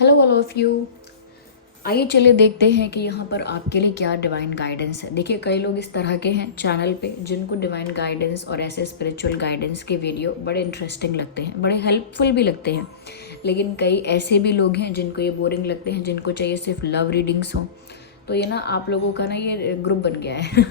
Hello all of you. आइए चलिए देखते हैं कि यहाँ पर आपके लिए क्या डिवाइन गाइडेंस है। देखिए कई लोग इस तरह के हैं चैनल पे जिनको डिवाइन गाइडेंस और ऐसे स्पिरिचुअल गाइडेंस के वीडियो बड़े इंटरेस्टिंग लगते हैं, बड़े हेल्पफुल भी लगते हैं। लेकिन कई ऐसे भी लोग हैं जिनको ये बोरिंग लगते हैं, जिनको चाहिए सिर्फ लव रीडिंग्स हों। तो ये ना आप लोगों का ना ये ग्रुप बन गया है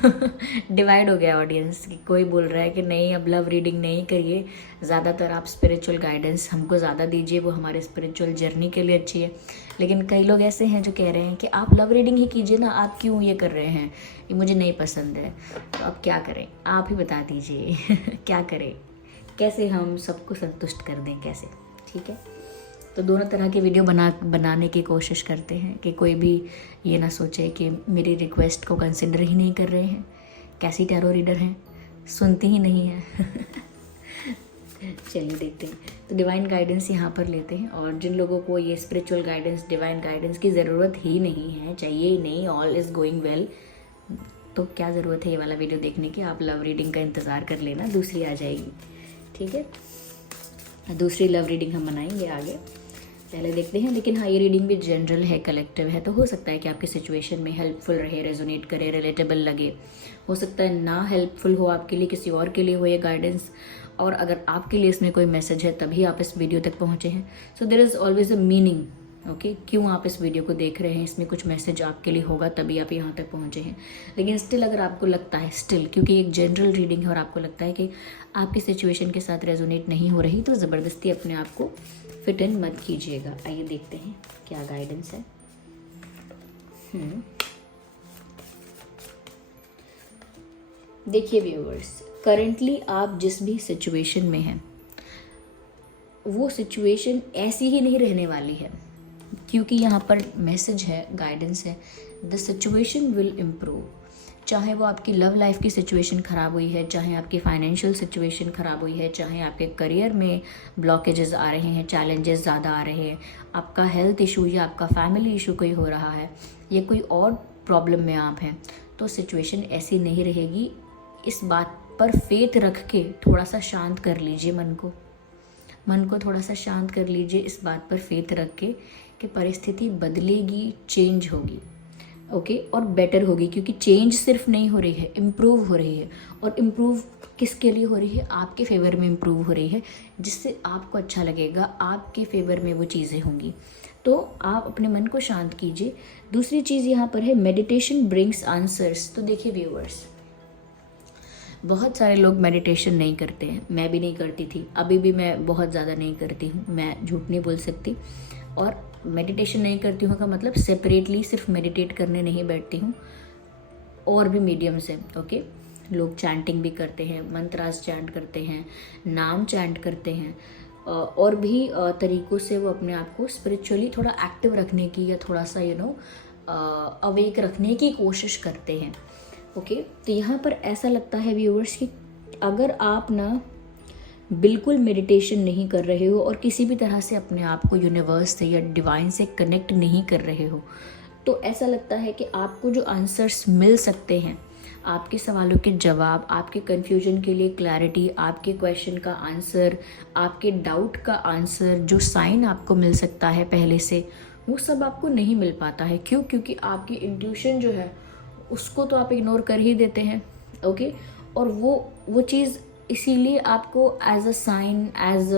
डिवाइड हो गया ऑडियंस कि कोई बोल रहा है कि नहीं अब लव रीडिंग नहीं करिए, ज़्यादातर आप स्पिरिचुअल गाइडेंस हमको ज़्यादा दीजिए, वो हमारे स्पिरिचुअल जर्नी के लिए अच्छी है। लेकिन कई लोग ऐसे हैं जो कह रहे हैं कि आप लव रीडिंग ही कीजिए ना, आप क्यों ये कर रहे हैं, ये मुझे नहीं पसंद है। तो अब क्या करें, आप ही बता दीजिए क्या करें, कैसे हम सबको संतुष्ट कर दें, कैसे। ठीक है, तो दोनों तरह के वीडियो बनाने की कोशिश करते हैं कि कोई भी ये ना सोचे कि मेरी रिक्वेस्ट को कंसिडर ही नहीं कर रहे हैं, कैसी टैरो रीडर हैं, सुनती ही नहीं है चलिए देखते हैं। तो डिवाइन गाइडेंस यहाँ पर लेते हैं, और जिन लोगों को ये स्पिरिचुअल गाइडेंस डिवाइन गाइडेंस की ज़रूरत ही नहीं है, चाहिए ही नहीं, ऑल इज़ गोइंग वेल, तो क्या ज़रूरत है ये वाला वीडियो देखने की। आप लव रीडिंग का इंतज़ार कर लेना, दूसरी आ जाएगी। ठीक है, दूसरी लव रीडिंग हम बनाएंगे आगे, पहले देखते हैं। लेकिन हाँ, ये रीडिंग भी जनरल है, कलेक्टिव है, तो हो सकता है कि आपकी सिचुएशन में हेल्पफुल रहे, रेजोनेट करे, रिलेटेबल लगे। हो सकता है ना हेल्पफुल हो आपके लिए, किसी और के लिए हो ये गाइडेंस, और अगर आपके लिए इसमें कोई मैसेज है तभी आप इस वीडियो तक पहुँचे हैं। So there is always a meaning, okay, क्यों आप इस वीडियो को देख रहे हैं, इसमें कुछ मैसेज आपके लिए होगा तभी आप यहाँ तक पहुँचे हैं। लेकिन स्टिल अगर आपको लगता है, स्टिल क्योंकि एक जनरल रीडिंग है और आपको लगता है कि आपकी सिचुएशन के साथ रेजोनेट नहीं हो रही, तो ज़बरदस्ती अपने आप को फिट इन मत कीजिएगा। आइए देखते हैं क्या गाइडेंस है। देखिए व्यूअर्स, करेंटली आप जिस भी सिचुएशन में हैं वो सिचुएशन ऐसी ही नहीं रहने वाली है, क्योंकि यहाँ पर मैसेज है, गाइडेंस है, द सिचुएशन विल इम्प्रूव। चाहे वो आपकी लव लाइफ की सिचुएशन ख़राब हुई है, चाहे आपकी फाइनेंशियल सिचुएशन ख़राब हुई है, चाहे आपके करियर में ब्लॉकेजेस आ रहे हैं, चैलेंजेस ज़्यादा आ रहे हैं, आपका हेल्थ इशू या आपका फैमिली इशू कोई हो रहा है, या कोई और प्रॉब्लम में आप हैं, तो सिचुएशन ऐसी नहीं रहेगी। इस बात पर फेथ रख के थोड़ा सा शांत कर लीजिए मन को थोड़ा सा शांत कर लीजिए, इस बात पर फेथ रख के कि परिस्थिति बदलेगी, चेंज होगी, ओके, और बेटर होगी, क्योंकि चेंज सिर्फ नहीं हो रही है, इम्प्रूव हो रही है। और इम्प्रूव किसके लिए हो रही है? आपके फेवर में इम्प्रूव हो रही है, जिससे आपको अच्छा लगेगा, आपके फेवर में वो चीज़ें होंगी। तो आप अपने मन को शांत कीजिए। दूसरी चीज़ यहाँ पर है, मेडिटेशन ब्रिंग्स आंसर्स। तो देखिए व्यूअर्स, बहुत सारे लोग मेडिटेशन नहीं करते हैं, मैं भी नहीं करती थी, अभी भी मैं बहुत ज़्यादा नहीं करती हूँ, मैं झूठ नहीं बोल सकती। और मेडिटेशन नहीं करती हूँ का मतलब सेपरेटली सिर्फ मेडिटेट करने नहीं बैठती हूँ, और भी मीडियम्स हैं, ओके। लोग चैंटिंग भी करते हैं, मंत्रास चैंट करते हैं, नाम चैंट करते हैं, और भी तरीक़ों से वो अपने आप को स्पिरिचुअली थोड़ा एक्टिव रखने की या थोड़ा सा अवेक रखने की कोशिश करते हैं, ओके। तो यहाँ पर ऐसा लगता है व्यूअर्स कि अगर आप ना बिल्कुल मेडिटेशन नहीं कर रहे हो और किसी भी तरह से अपने आप को यूनिवर्स से या डिवाइन से कनेक्ट नहीं कर रहे हो, तो ऐसा लगता है कि आपको जो आंसर्स मिल सकते हैं, आपके सवालों के जवाब, आपके कन्फ्यूजन के लिए क्लैरिटी, आपके क्वेश्चन का आंसर, आपके डाउट का आंसर, जो साइन आपको मिल सकता है पहले से, वो सब आपको नहीं मिल पाता है। क्यों? क्योंकि आपकी इंट्यूशन जो है उसको तो आप इग्नोर कर ही देते हैं, ओके। और वो चीज़ इसीलिए आपको as a sign, as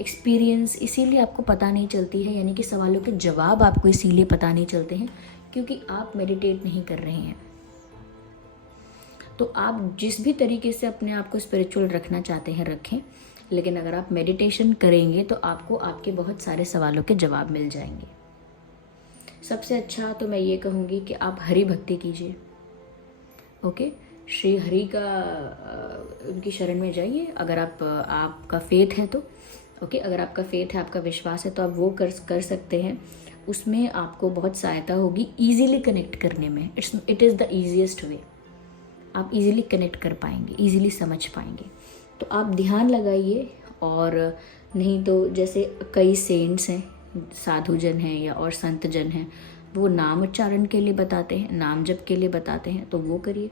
experience, इसीलिए आपको पता नहीं चलती है, यानी कि सवालों के जवाब आपको इसीलिए पता नहीं चलते हैं क्योंकि आप मेडिटेट नहीं कर रहे हैं। तो आप जिस भी तरीके से अपने आप को स्पिरिचुअल रखना चाहते हैं रखें, लेकिन अगर आप मेडिटेशन करेंगे तो आपको आपके बहुत सारे सवालों के जवाब मिल जाएंगे। सबसे अच्छा तो मैं ये कहूँगी कि आप हरि भक्ति कीजिए, ओके। श्री हरि का उनकी शरण में जाइए, अगर आपका फेथ है तो, ओके। अगर आपका फेथ है, आपका विश्वास है, तो आप वो कर सकते हैं, उसमें आपको बहुत सहायता होगी ईजीली कनेक्ट करने में। इट इज़ द ईजीएस्ट वे, आप इजीली कनेक्ट कर पाएंगे, इजीली समझ पाएंगे। तो आप ध्यान लगाइए, और नहीं तो जैसे कई सेंट्स हैं, साधु जन हैं या और संत जन हैं, वो नाम उच्चारण के लिए बताते हैं, नाम जप के लिए बताते हैं, तो वो करिए।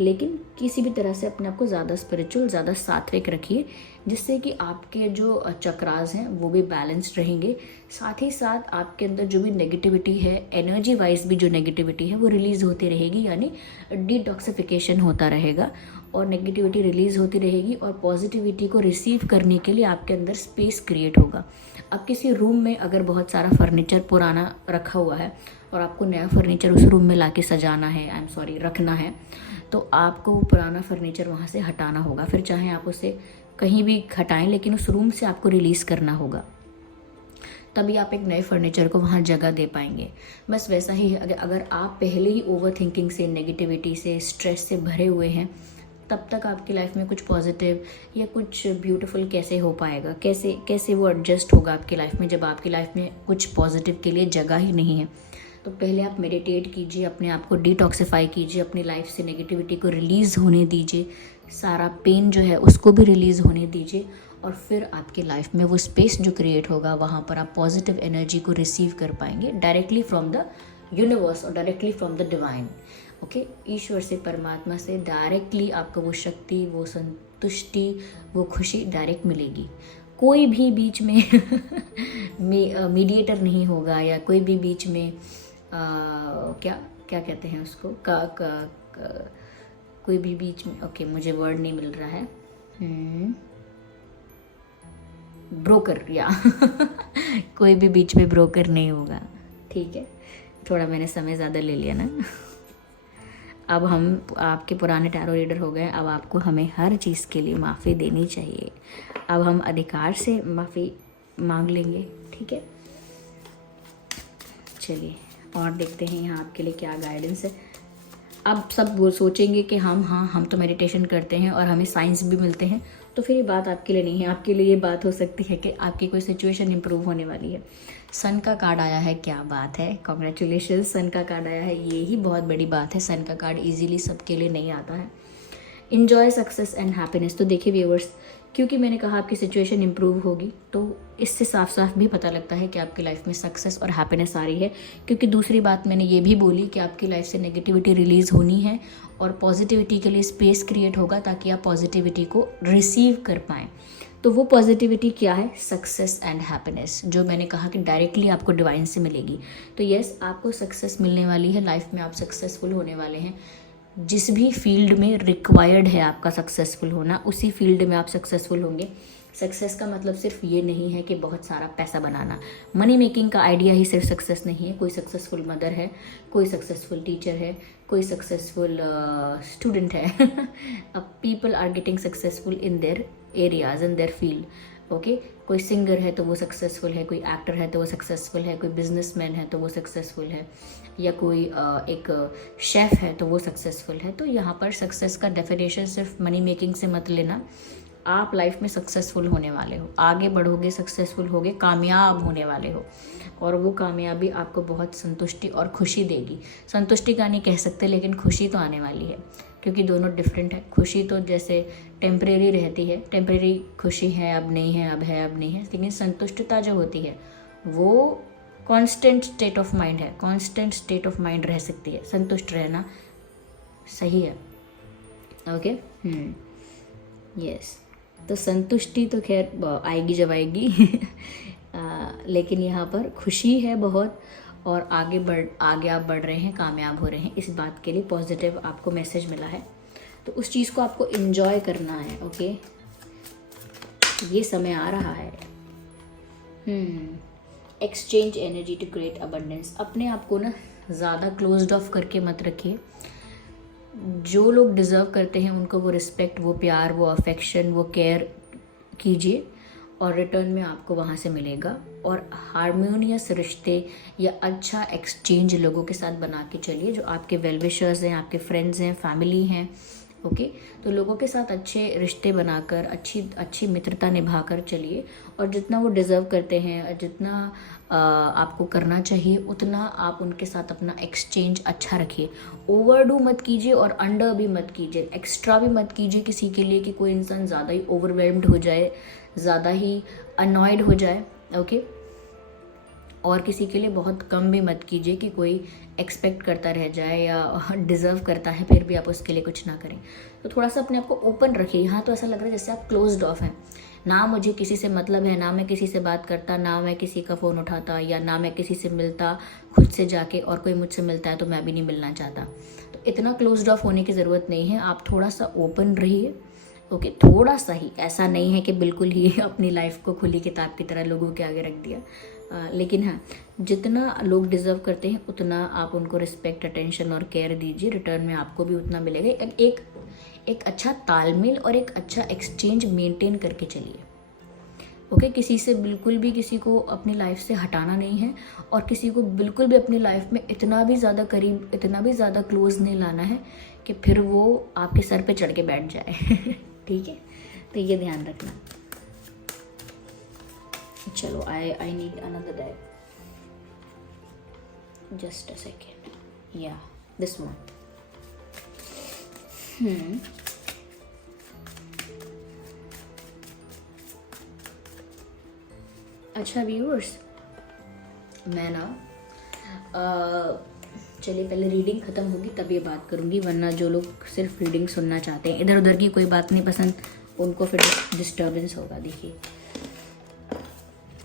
लेकिन किसी भी तरह से अपने आप को ज़्यादा स्पिरिचुअल, ज़्यादा सात्विक रखिए, जिससे कि आपके जो चक्रास हैं वो भी बैलेंस्ड रहेंगे। साथ ही साथ आपके अंदर जो भी नेगेटिविटी है, एनर्जी वाइज भी जो नेगेटिविटी है वो रिलीज़ होती रहेगी, यानी डिटॉक्सिफिकेशन होता रहेगा और नेगेटिविटी रिलीज़ होती रहेगी और पॉजिटिविटी को रिसीव करने के लिए आपके अंदर स्पेस क्रिएट होगा। अब किसी रूम में अगर बहुत सारा फर्नीचर पुराना रखा हुआ है और आपको नया फर्नीचर उस रूम में लाके सजाना है, आई एम सॉरी रखना है, तो आपको वो पुराना फर्नीचर वहाँ से हटाना होगा। फिर चाहे आप उसे कहीं भी हटाएं, लेकिन उस रूम से आपको रिलीज़ करना होगा, तभी आप एक नए फर्नीचर को वहाँ जगह दे पाएंगे। बस वैसा ही है, अगर आप पहले ही ओवर थिंकिंग से, नेगेटिविटी से, स्ट्रेस से भरे हुए हैं, तब तक आपकी लाइफ में कुछ पॉजिटिव या कुछ ब्यूटीफुल कैसे हो पाएगा, कैसे वो एडजस्ट होगा आपकी लाइफ में, जब आपकी लाइफ में कुछ पॉजिटिव के लिए जगह ही नहीं है। तो पहले आप मेडिटेट कीजिए, अपने आप को डिटॉक्सिफाई कीजिए, अपनी लाइफ से नेगेटिविटी को रिलीज़ होने दीजिए, सारा पेन जो है उसको भी रिलीज़ होने दीजिए, और फिर आपकी लाइफ में वो स्पेस जो क्रिएट होगा वहाँ पर आप पॉजिटिव एनर्जी को रिसीव कर पाएंगे डायरेक्टली फ्रॉम द यूनिवर्स और directly from the divine. Okay, ईश्वर से, परमात्मा से डायरेक्टली आपको वो शक्ति, वो संतुष्टि, वो खुशी डायरेक्ट मिलेगी। कोई भी बीच में मीडिएटर नहीं होगा, या कोई भी बीच में क्या क्या कहते हैं उसको, कोई भी बीच में, ओके मुझे वर्ड नहीं मिल रहा है, ब्रोकर या कोई भी बीच में ब्रोकर नहीं होगा। ठीक है, थोड़ा मैंने समय ज़्यादा ले लिया ना। अब हम आपके पुराने टैरो रीडर हो गए, अब आपको हमें हर चीज़ के लिए माफ़ी देनी चाहिए। अब हम अधिकार से माफ़ी मांग लेंगे। ठीक है, चलिए और देखते हैं यहाँ आपके लिए क्या गाइडेंस है। अब सब वो सोचेंगे कि हम तो मेडिटेशन करते हैं और हमें साइंस भी मिलते हैं, तो फिर ये बात आपके लिए नहीं है। आपके लिए ये बात हो सकती है कि आपकी कोई सिचुएशन इंप्रूव होने वाली है। सन का कार्ड आया है, क्या बात है, कॉन्ग्रेचुलेशन, सन का कार्ड आया है, ये ही बहुत बड़ी बात है। सन का कार्ड इजीली सबके लिए नहीं आता है। Enjoy success and happiness. तो देखिए व्यूअर्स, क्योंकि मैंने कहा आपकी सिचुएशन इंप्रूव होगी, तो इससे साफ साफ भी पता लगता है कि आपकी लाइफ में सक्सेस और हैप्पीनेस आ रही है। क्योंकि दूसरी बात मैंने ये भी बोली कि आपकी लाइफ से नेगेटिविटी रिलीज़ होनी है और पॉजिटिविटी के लिए स्पेस क्रिएट होगा, ताकि आप पॉजिटिविटी को रिसीव कर पाएँ। तो वो पॉजिटिविटी क्या है? सक्सेस एंड हैप्पीनेस, जो मैंने कहा कि डायरेक्टली आपको डिवाइन से मिलेगी। तो यस, आपको सक्सेस मिलने वाली है, लाइफ में आप सक्सेसफुल होने वाले हैं। जिस भी फील्ड में रिक्वायर्ड है आपका सक्सेसफुल होना, उसी फील्ड में आप सक्सेसफुल होंगे। सक्सेस का मतलब सिर्फ ये नहीं है कि बहुत सारा पैसा बनाना, मनी मेकिंग का आइडिया ही सिर्फ सक्सेस नहीं है। कोई सक्सेसफुल मदर है, कोई सक्सेसफुल टीचर है, कोई सक्सेसफुल स्टूडेंट है। अब people are getting successful in their areas, in their field. Okay, कोई सिंगर है तो वो सक्सेसफुल है, कोई एक्टर है तो वो सक्सेसफुल है, कोई बिजनेसमैन है तो वो सक्सेसफुल है, या कोई एक शेफ़ है तो वो सक्सेसफुल है। तो यहाँ पर सक्सेस का डेफिनेशन सिर्फ मनी मेकिंग से मत लेना। आप लाइफ में सक्सेसफुल होने वाले हो, आगे बढ़ोगे, सक्सेसफुल होगे, कामयाब होने वाले हो, और वो कामयाबी आपको बहुत संतुष्टि और खुशी देगी। संतुष्टि का नहीं कह सकते, लेकिन खुशी तो आने वाली है, क्योंकि दोनों डिफरेंट है। खुशी तो जैसे टेम्परेरी रहती है, टेम्परेरी खुशी है, अब नहीं है, अब है, अब नहीं है। लेकिन संतुष्टता जो होती है वो कांस्टेंट स्टेट ऑफ माइंड है, कांस्टेंट स्टेट ऑफ माइंड रह सकती है। संतुष्ट रहना सही है। ओके, यस, तो संतुष्टि तो खैर आएगी जब आएगी। लेकिन यहाँ पर खुशी है बहुत, और आगे आप बढ़ रहे हैं, कामयाब हो रहे हैं, इस बात के लिए पॉजिटिव आपको मैसेज मिला है। तो उस चीज़ को आपको एंजॉय करना है। ओके, ये समय आ रहा है। Exchange energy to create abundance. अपने आप को ना ज़्यादा क्लोज्ड ऑफ करके मत रखिए। जो लोग डिज़र्व करते हैं उनको वो रिस्पेक्ट, वो प्यार, वो अफेक्शन, वो केयर कीजिए, और रिटर्न में आपको वहाँ से मिलेगा। और हारमोनियस रिश्ते या अच्छा एक्सचेंज लोगों के साथ बना के चलिए, जो आपके वेल विशर्स हैं, आपके फ्रेंड्स हैं, फैमिली हैं। ओके, तो लोगों के साथ अच्छे रिश्ते बनाकर, अच्छी मित्रता निभाकर चलिए, और जितना वो डिज़र्व करते हैं, जितना आपको करना चाहिए, उतना आप उनके साथ अपना एक्सचेंज अच्छा रखिए। ओवरडू मत कीजिए और अंडर भी मत कीजिए, एक्स्ट्रा भी मत कीजिए किसी के लिए, कि कोई इंसान ज़्यादा ही ओवरवेल्म्ड हो जाए, ज़्यादा ही अनॉयड हो जाए। ओके, और किसी के लिए बहुत कम भी मत कीजिए कि कोई एक्सपेक्ट करता रह जाए या डिज़र्व करता है फिर भी आप उसके लिए कुछ ना करें। तो थोड़ा सा अपने आप को ओपन रखिए। यहाँ तो ऐसा लग रहा है जैसे आप क्लोज्ड ऑफ हैं, ना मुझे किसी से मतलब है, ना मैं किसी से बात करता, ना मैं किसी का फ़ोन उठाता, या ना मैं किसी से मिलता खुद से जाके, और कोई मुझसे मिलता है तो मैं भी नहीं मिलना चाहता। तो इतना क्लोज्ड ऑफ होने की ज़रूरत नहीं है, आप थोड़ा सा ओपन रहिए। ओके, थोड़ा सा ही, ऐसा नहीं है कि बिल्कुल ही अपनी लाइफ को खुली किताब की तरह लोगों के आगे रख दिया। लेकिन हाँ, जितना लोग डिज़र्व करते हैं उतना आप उनको रिस्पेक्ट, अटेंशन और केयर दीजिए, रिटर्न में आपको भी उतना मिलेगा। एक अच्छा तालमेल और एक अच्छा एक्सचेंज मेंटेन करके चलिए। ओके, किसी से बिल्कुल भी किसी को अपनी लाइफ से हटाना नहीं है, और किसी को बिल्कुल भी अपनी लाइफ में इतना भी ज़्यादा करीब, इतना भी ज़्यादा क्लोज नहीं लाना है कि फिर वो आपके सर पे चढ़ के बैठ जाए। ठीक है, तो ये ध्यान रखना। चलो, I need another deck, just a second. या दिस वन। अच्छा व्यूअर्स, मैं ना चलिए पहले रीडिंग ख़त्म होगी तब ये बात करूँगी, वरना जो लोग सिर्फ रीडिंग सुनना चाहते हैं, इधर उधर की कोई बात नहीं पसंद, उनको फिर डिस्टर्बेंस होगा। देखिए,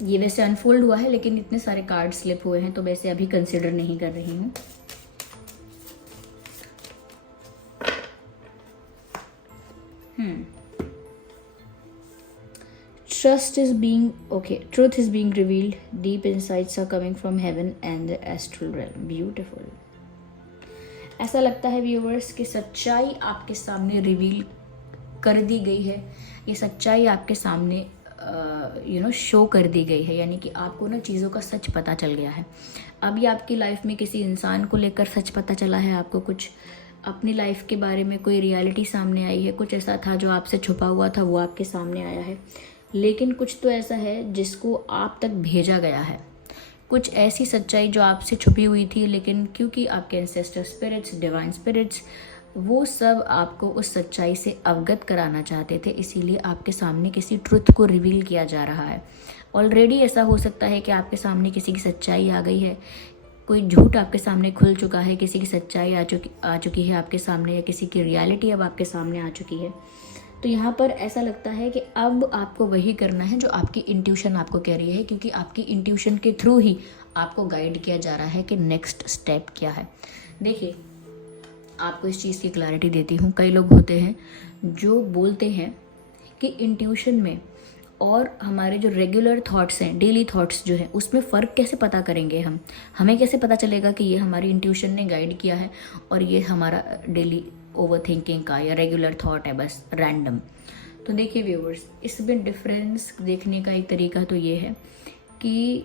ये वैसे अनफोल्ड हुआ है लेकिन इतने सारे कार्ड स्लिप हुए हैं तो वैसे अभी कंसिडर नहीं कर रही हूँ। Trust is being, okay, truth is being revealed, deep insights are coming from heaven and the astral realm. Beautiful. ऐसा लगता है व्यूअर्स कि सच्चाई आपके सामने रिवील कर दी गई है, ये सच्चाई आपके सामने शो कर दी गई है, यानी कि आपको ना चीज़ों का सच पता चल गया है। अभी आपकी लाइफ में किसी इंसान को लेकर सच पता चला है, आपको कुछ अपनी लाइफ के बारे में कोई रियलिटी सामने आई है, कुछ ऐसा था जो आपसे छुपा हुआ था वो आपके सामने आया है, लेकिन कुछ तो ऐसा है जिसको आप तक भेजा गया है, कुछ ऐसी सच्चाई जो आपसे छुपी हुई थी, लेकिन क्योंकि आपके एंसेस्टर स्पिरिट्स, डिवाइन स्पिरिट्स, वो सब आपको उस सच्चाई से अवगत कराना चाहते थे, इसीलिए आपके सामने किसी ट्रुथ को रिवील किया जा रहा है। ऑलरेडी ऐसा हो सकता है कि आपके सामने किसी की सच्चाई आ गई है, कोई झूठ आपके सामने खुल चुका है, किसी की सच्चाई आ चुकी है आपके सामने, या किसी की रियलिटी अब आपके सामने आ चुकी है। तो यहाँ पर ऐसा लगता है कि अब आपको वही करना है जो आपकी इंट्यूशन आपको कह रही है, क्योंकि आपकी इंट्यूशन के थ्रू ही आपको गाइड किया जा रहा है कि नेक्स्ट स्टेप क्या है। देखिए, आपको इस चीज़ की क्लैरिटी देती हूँ। कई लोग होते हैं जो बोलते हैं कि इंट्यूशन में और हमारे जो रेगुलर थॉट्स हैं, डेली थॉट्स जो हैं, उसमें फ़र्क कैसे पता करेंगे हम, हमें कैसे पता चलेगा कि ये हमारी इंट्यूशन ने गाइड किया है और ये हमारा डेली ओवर थिंकिंग का या रेगुलर थॉट है, बस रैंडम। तो देखिए व्यूअर्स, इसमें डिफरेंस देखने का एक तरीका तो ये है कि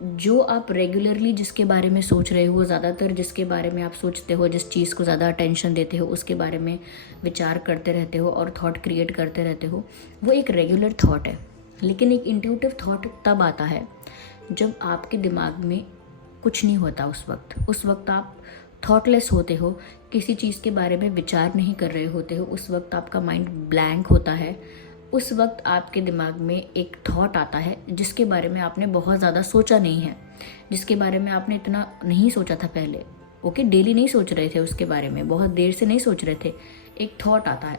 जो आप रेगुलरली जिसके बारे में सोच रहे हो, ज़्यादातर जिसके बारे में आप सोचते हो, जिस चीज़ को ज़्यादा अटेंशन देते हो, उसके बारे में विचार करते रहते हो और थॉट क्रिएट करते रहते हो, वो एक रेगुलर थॉट है। लेकिन एक इंट्यूटिव थॉट तब आता है जब आपके दिमाग में कुछ नहीं होता। उस वक्त आप थॉटलेस होते हो, किसी चीज़ के बारे में विचार नहीं कर रहे होते हो, उस वक्त आपका माइंड ब्लैंक होता है। उस वक्त आपके दिमाग में एक थॉट आता है जिसके बारे में आपने बहुत ज़्यादा सोचा नहीं है, जिसके बारे में आपने इतना नहीं सोचा था पहले। ओके, डेली नहीं सोच रहे थे उसके बारे में, बहुत देर से नहीं सोच रहे थे, एक थॉट आता है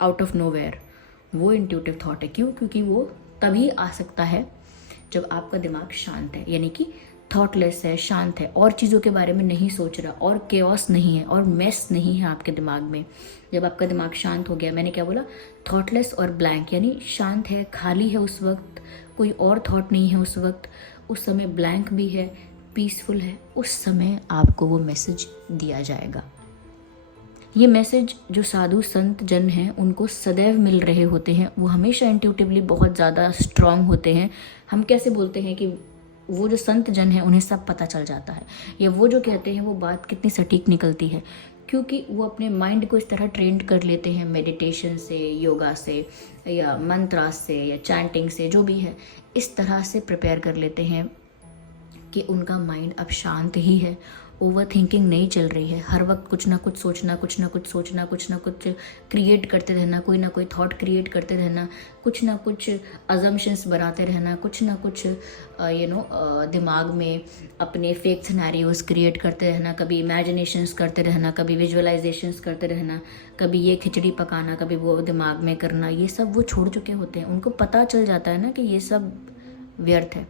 आउट ऑफ नोवेयर, वो इंट्यूटिव थॉट है। क्यों? क्योंकि वो तभी आ सकता है जब आपका दिमाग शांत है, यानी कि थॉटलेस है, शांत है, और चीज़ों के बारे में नहीं सोच रहा, और केओस नहीं है और मेस नहीं है आपके दिमाग में। जब आपका दिमाग शांत हो गया, मैंने क्या बोला, थॉटलेस और ब्लैंक, यानी शांत है, खाली है, उस वक्त कोई और थॉट नहीं है, उस समय ब्लैंक भी है, पीसफुल है, उस समय आपको वो मैसेज दिया जाएगा। ये मैसेज जो साधु संत जन हैं उनको सदैव मिल रहे होते हैं, वो हमेशा इंट्यूटिवली बहुत ज़्यादा स्ट्रांग होते हैं। हम कैसे बोलते हैं कि वो जो संत जन हैं उन्हें सब पता चल जाता है, या वो जो कहते हैं वो बात कितनी सटीक निकलती है, क्योंकि वो अपने माइंड को इस तरह ट्रेंड कर लेते हैं, मेडिटेशन से, योगा से, या मंत्रा से, या चैंटिंग से, जो भी है, इस तरह से प्रिपेयर कर लेते हैं कि उनका माइंड अब शांत ही है ओवर थिंकिंग नहीं चल रही है। हर वक्त कुछ ना कुछ सोचना, कुछ ना कुछ सोचना, कुछ ना कुछ क्रिएट करते रहना, कोई ना कोई थॉट क्रिएट करते रहना, कुछ ना कुछ अजम्पशंस बनाते रहना, कुछ ना कुछ दिमाग में अपने फेक सिनेरियोज क्रिएट करते रहना, कभी इमेजिनेशंस करते रहना, कभी विजुअलाइजेशंस करते रहना, कभी ये खिचड़ी पकाना, कभी वो दिमाग में करना, ये सब वो छोड़ चुके होते हैं। उनको पता चल जाता है ना कि ये सब व्यर्थ है।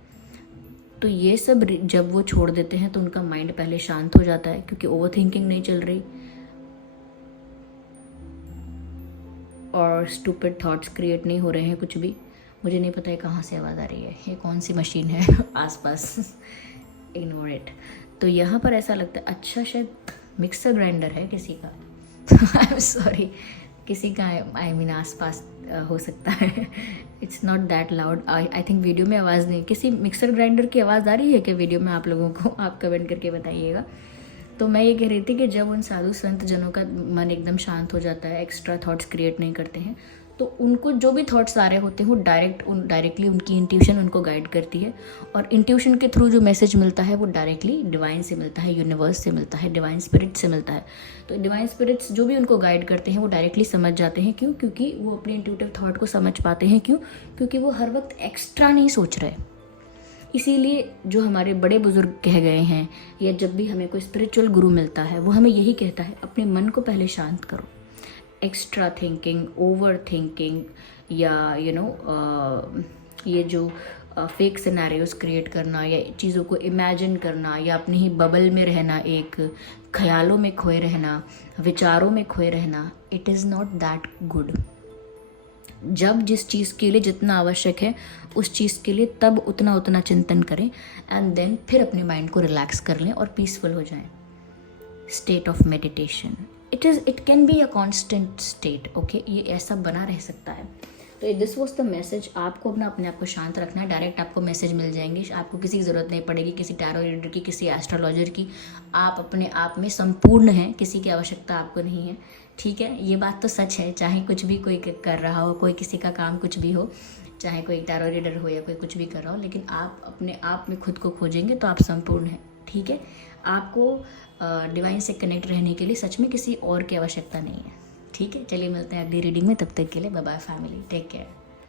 तो ये सब जब वो छोड़ देते हैं तो उनका माइंड पहले शांत हो जाता है, क्योंकि ओवर थिंकिंग नहीं चल रही और स्टूपिड थॉट्स क्रिएट नहीं हो रहे हैं कुछ भी। मुझे नहीं पता है कहाँ से आवाज़ आ रही है, ये कौन सी मशीन है आसपास, इग्नोर इट। तो यहाँ पर ऐसा लगता है अच्छा शायद मिक्सर ग्राइंडर है किसी का, आई एम सॉरी, किसी का आई मीन आसपास हो सकता है। It's not that loud. I think video में आवाज़ नहीं, किसी मिक्सर ग्राइंडर की आवाज़ आ रही है क्या वीडियो में आप लोगों को? आप कमेंट करके बताइएगा। तो मैं ये कह रही थी कि जब उन साधु संत जनों का मन एकदम शांत हो जाता है, एक्स्ट्रा थॉट्स क्रिएट नहीं करते हैं, तो उनको जो भी थॉट्स आ रहे होते हैं वो डायरेक्टली उनकी इंट्यूशन उनको गाइड करती है। और इंट्यूशन के थ्रू जो मैसेज मिलता है वो डायरेक्टली डिवाइन से मिलता है, यूनिवर्स से मिलता है, डिवाइन स्पिरिट से मिलता है। तो डिवाइन स्पिरिट्स जो भी उनको गाइड करते हैं वो डायरेक्टली समझ जाते हैं। क्यों? क्योंकि वो अपने इंट्यूटिव थॉट को समझ पाते हैं। क्यों? क्योंकि वो हर वक्त एक्स्ट्रा नहीं सोच रहे। इसीलिए जो हमारे बड़े बुजुर्ग कह गए हैं, या जब भी हमें कोई स्पिरिचुअल गुरु मिलता है वो हमें यही कहता है, अपने मन को पहले शांत करो। एक्स्ट्रा थिंकिंग, ओवर थिंकिंग, या ये जो फेक सिनेरियोज क्रिएट करना, या चीज़ों को इमेजिन करना, या अपने ही बबल में रहना, एक ख्यालों में खोए रहना, विचारों में खोए रहना, it is not that good. जब जिस चीज़ के लिए जितना आवश्यक है उस चीज़ के लिए तब उतना चिंतन करें, एंड देन फिर अपने माइंड को रिलैक्स कर लें और पीसफुल हो जाएं। State of meditation, it can be a constant state, okay, ये ऐसा बना रह सकता है। तो दिस वॉज द मैसेज। आपको अपने आप को शांत रखना है। डायरेक्ट आपको मैसेज मिल जाएंगे, आपको किसी की ज़रूरत नहीं पड़ेगी, किसी टैरो रीडर की, किसी एस्ट्रोलॉजर की। आप अपने आप में संपूर्ण हैं, किसी की आवश्यकता आपको नहीं है। ठीक है, ये बात तो सच है। चाहे कुछ भी कोई कर रहा हो, कोई किसी का काम कुछ भी हो, चाहे कोई टैरो रीडर हो या कोई कुछ भी कर रहा हो, लेकिन आप अपने आप में खुद को खोजेंगे तो आप संपूर्ण हैं। ठीक है, आपको डिवाइन से कनेक्ट रहने के लिए सच में किसी और की आवश्यकता नहीं है। ठीक है, चलिए मिलते हैं अगली रीडिंग में। तब तक के लिए bye bye family, take care.